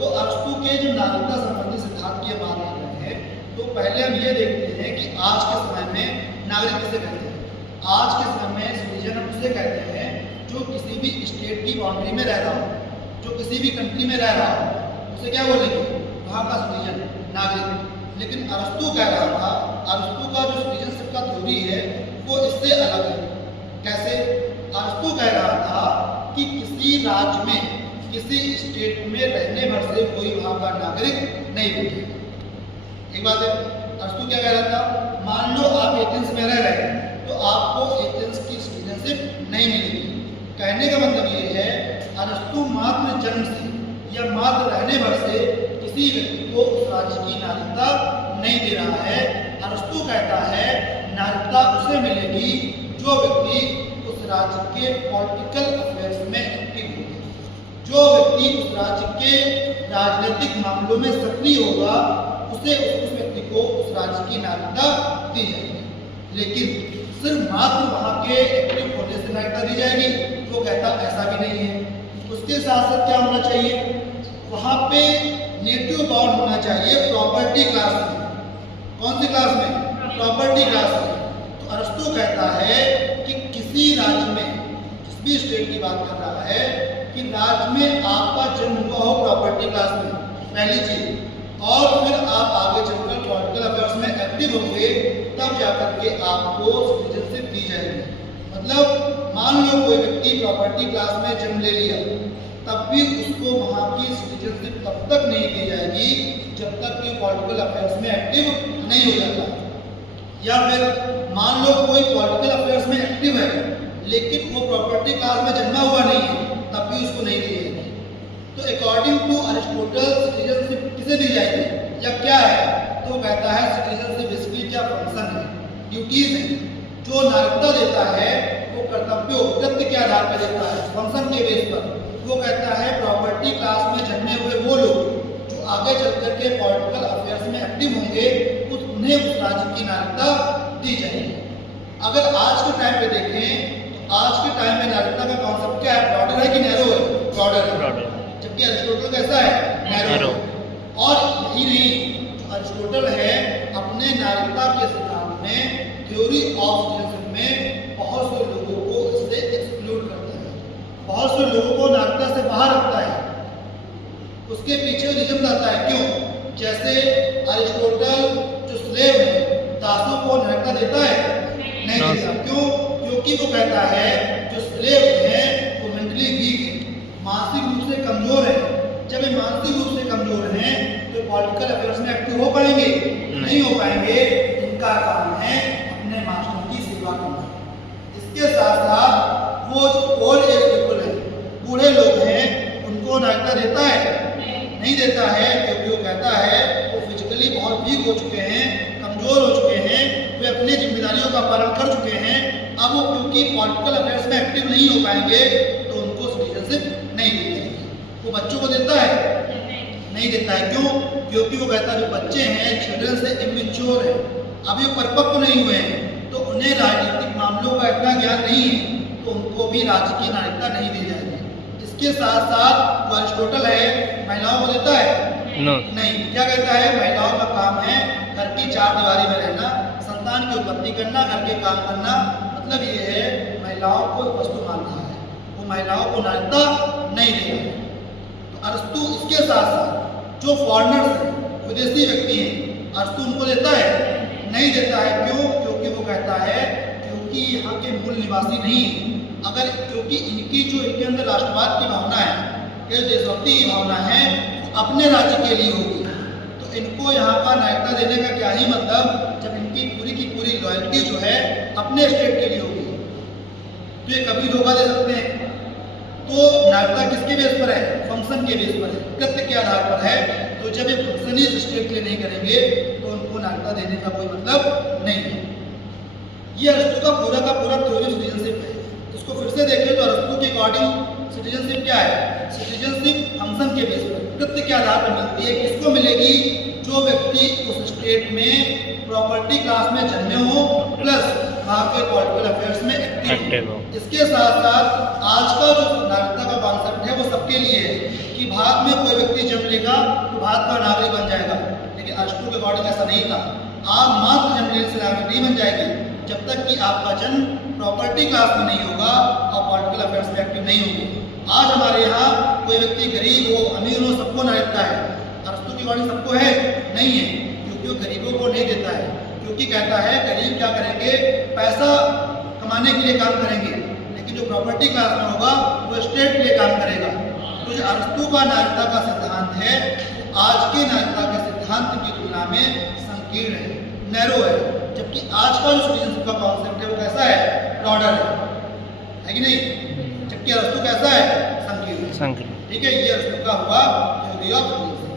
देखो अरस्तु के जो नागरिकता संबंधी सिद्धांत की बात कर रहे हैं, तो पहले हम ये देखते हैं कि आज के समय में नागरिक किसे कहते हैं। आज के समय में सिटीजन हम उसे कहते हैं जो किसी भी स्टेट की बाउंड्री में रह रहा हो, जो किसी भी कंट्री में रह रहा हो, उसे क्या बोलेंगे, वहाँ का सिटीजन, नागरिक। लेकिन अरस्तु कह रहा था, अरस्तु का जो सिटीजनशिप का थ्योरी है वो इससे अलग है। कैसे? अरस्तु कह रहा था कि किसी राज्य में, किसी स्टेट में रहने भर से कोई वहाँ का नागरिक नहीं बनेगा। एक बात है, अरस्तु क्या कह रहा था, मान लो आप एथेंस में रह रहे हैं तो आपको एथेंस की सिटीजनशिप नहीं मिलेगी। कहने का मतलब ये है, अरस्तु मात्र जन्म से या मात्र रहने भर से किसी व्यक्ति को उस राज्य की नागरिकता नहीं दे रहा है। अरस्तु कहता है नागरिकता उसे मिलेगी जो व्यक्ति उस राज्य के पॉलिटिकल अफेयर्स में एक्टिव होगा, जो व्यक्ति उस राज्य के राजनीतिक मामलों में सक्रिय होगा, उस व्यक्ति को उस राज्य की नागरिकता दी जाएगी। लेकिन सिर्फ मात्र वहाँ के एक्टिव होने से नागरिकता दी जाएगी, वो कहता ऐसा भी नहीं है। उसके साथ साथ क्या होना चाहिए, वहाँ पे नेटिव बाउंड होना चाहिए प्रॉपर्टी क्लास में। कौन सी क्लास में? प्रॉपर्टी क्लास में। तो अरस्तु कहता है कि किसी राज्य में, जिस भी स्टेट की बात कर रहा है, कि राज्य में आपका जन्म हुआ हो प्रॉपर्टी क्लास में, पहली चीज, और फिर आप आगे चलकर पॉलिटिकल अफेयर्स में एक्टिव होंगे, तब जाकर के आपको सिटीजनशिप दी जाएगी। मतलब मान लो कोई व्यक्ति प्रॉपर्टी क्लास में जन्म ले लिया, तब भी उसको वहाँ की सिटीजनशिप तब तक नहीं दी जाएगी जब तक कि पॉलिटिकल अफेयर्स में एक्टिव नहीं हो जाता। या फिर मान लो कोई पॉलिटिकल अफेयर्स में एक्टिव है लेकिन वो प्रॉपर्टी क्लास में जन्मा हुआ नहीं है, तब भी उसको नहीं दी जाएगी। तो अकॉर्डिंग टू अरिस्टोटल सिटीजनशिप किसे दी जाएगी या क्या है? तो कहता है सिटीजनशिप बेसिकली क्या फंक्शन है, ड्यूटीज है। जो नागरिकता देता है वो कर्तव्यों, कृत्य के आधार पर देता है, फंक्शन के बेस पर। वो कहता है प्रॉपर्टी क्लास में जन्मे हुए वो लोग जो आगे चल करके पॉलिटिकल अफेयर्स में एक्टिव होंगे, उन्हें उस राज्य की नागरिकता दी जाएगी। अगर आज के टाइम पे देखें तो आज के टाइम में नागरिकता का कॉन्सेप्ट क्या है, ब्रॉडर है कि नैरो है? ब्रॉडर है, जबकि अरिस्टोटल कैसा है, नैरो। और यही नहीं, जो अरिस्टोटल है अपने नागरिकता के सिद्धांत में, थ्योरी ऑफ सिटीजनशिप में, बहुत से लोगों को इससे एक्सक्लूड करता है, बहुत से लोगों को नागरिकता से बाहर रखता है। उसके पीछे रीजन आता है, क्यों? जैसे अरिस्टोटल जो स्लेव है, दासों को नागरिकता देता है? नहीं देता। क्यों? क्योंकि वो कहता है जो स्लेव है वो मेंटली वीक है, मानसिक रूप से कमजोर है। जब ये मानसिक रूप से कमजोर हैं तो पॉलिटिकल अफेयर्स में एक्टिव हो पाएंगे? नहीं हो पाएंगे। इनका काम है अपने मास्टर की सेवा करना। इसके साथ साथ वो जो ओल्ड एज पीपल है, बूढ़े लोग हैं, उनको नागरिकता देता है? नहीं देता है, क्योंकि वो कहता है वो फिजिकली बहुत वीक हो चुके हैं, कमजोर हो चुके हैं, वे अपनी जिम्मेदारियों का पालन कर चुके हैं। अब वो क्योंकि पॉलिटिकल अफेयर्स में एक्टिव नहीं हो पाएंगे तो उनको सिटीजनशिप नहीं दी जाएगी। वो बच्चों को देता है? नहीं देता है। क्यों? क्योंकि वो कहता है जो बच्चे हैं, चिल्ड्रन से इमेच्योर है, अभी वो परिपक्व नहीं हुए हैं, तो उन्हें राजनीतिक मामलों का इतना ज्ञान नहीं है, तो उनको भी राज्य की नागरिकता नहीं दी जाएगी। इसके साथ साथ जो अरिस्टोटल है महिलाओं को देता है? नहीं। क्या कहता है? महिलाओं का काम है घर की चार दीवारी में रहना, संतान की उत्पत्ति करना, घर के काम करना। मतलब ये है महिलाओं को वस्तु मानता है, वो महिलाओं को नागरिकता नहीं दे रहा है। तो अरस्तु इसके साथ साथ जो फॉरेनर्स हैं, विदेशी व्यक्ति हैं, अरस्तु उनको देता है? नहीं देता है। क्यों? क्योंकि वो कहता है क्योंकि यहाँ के मूल निवासी नहीं है। अगर क्योंकि इनकी जो इनके अंदर राष्ट्रवाद की भावना है, ये देशभक्ति की भावना है, वो अपने राज्य के लिए होगी, तो इनको यहाँ का नागरिकता देने का क्या ही मतलब, जब इनकी पूरी की पूरी लॉयल्टी जो है अपने स्टेट के लिए होगी, तो ये कभी धोखा दे सकते हैं। तो नागरिकता किसके बेस पर है? फंक्शन के बेस पर है, कृत्य के आधार पर है। तो जब ये फंक्शन ही स्टेट के लिए नहीं करेंगे तो उनको नागरिकता देने का कोई मतलब नहीं है। ये अरस्तु का पूरा थ्योरी सिटीजनशिप है। इसको फिर से देखें तो अरस्तु के अकॉर्डिंग सिटीजनशिप क्या है? सिटीजनशिप फंक्शन के बेस पर, कृत्य के आधार पर मिलती है। किसको मिलेगी? जो व्यक्ति उस स्टेट में प्रॉपर्टी क्लास में जन्मे हो प्लस वहाँ के पॉलिटिकल अफेयर्स में एक्टिव हो। इसके साथ साथ आज का जो नागरिकता का कॉन्सेप्ट है वो सबके लिए है कि भारत में कोई व्यक्ति जन्म लेगा तो भारत का नागरिक बन जाएगा, लेकिन अरस्तू के अकॉर्डिंग ऐसा नहीं था। आप मात्र जन्म लेने से नागरिक नहीं बन जाएंगे जब तक कि आपका जन्म प्रॉपर्टी क्लास में नहीं होगा और पॉलिटिकल अफेयर्स में एक्टिव नहीं होंगे। आज हमारे यहाँ कोई व्यक्ति गरीब हो अमीर हो सबको नागरिकता है, अरस्तू की अकॉर्डिंग सबको है नहीं है, क्योंकि वो गरीबों को नहीं देता है, क्योंकि कहता है गरीब क्या करेंगे, पैसा कमाने के लिए काम करेंगे, लेकिन जो प्रॉपर्टी क्लास में होगा वो स्टेट के लिए काम करेगा। तो जो अरस्तू का नागरिकता का सिद्धांत है आज के नागरिकता के सिद्धांत की तुलना में संकीर्ण है, नैरो है, जबकि आज का जो सिटीजनशिप का कॉन्सेप्ट है वो कैसा है, ब्रॉडर है कि नहीं, जबकि अरस्तू कैसा है, संकीर्ण। ठीक है, ये अरस्तू का हुआ थ्योरी ऑफ सिटीजनशिप।